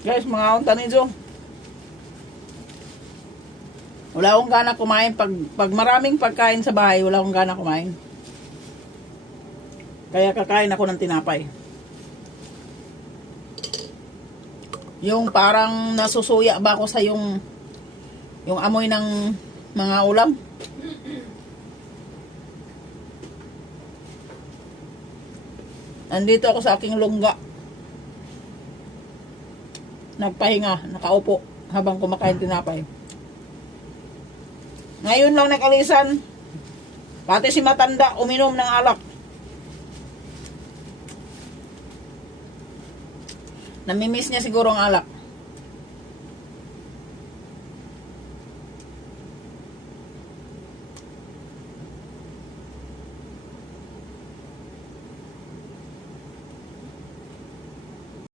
Guys, mga unta ni Jo. Wala akong gana kumain. Pag maraming pagkain sa bahay, wala akong gana kumain. Kaya kakain ako ng tinapay. Yung parang nasusuya ba ako sa yung amoy ng mga ulam. Andito ako sa aking lungga. Nagpahinga, nakaupo habang kumakain tinapay. Ngayon lang nakalisan, pati si matanda uminom ng alak. Namimiss niya siguro ang alak.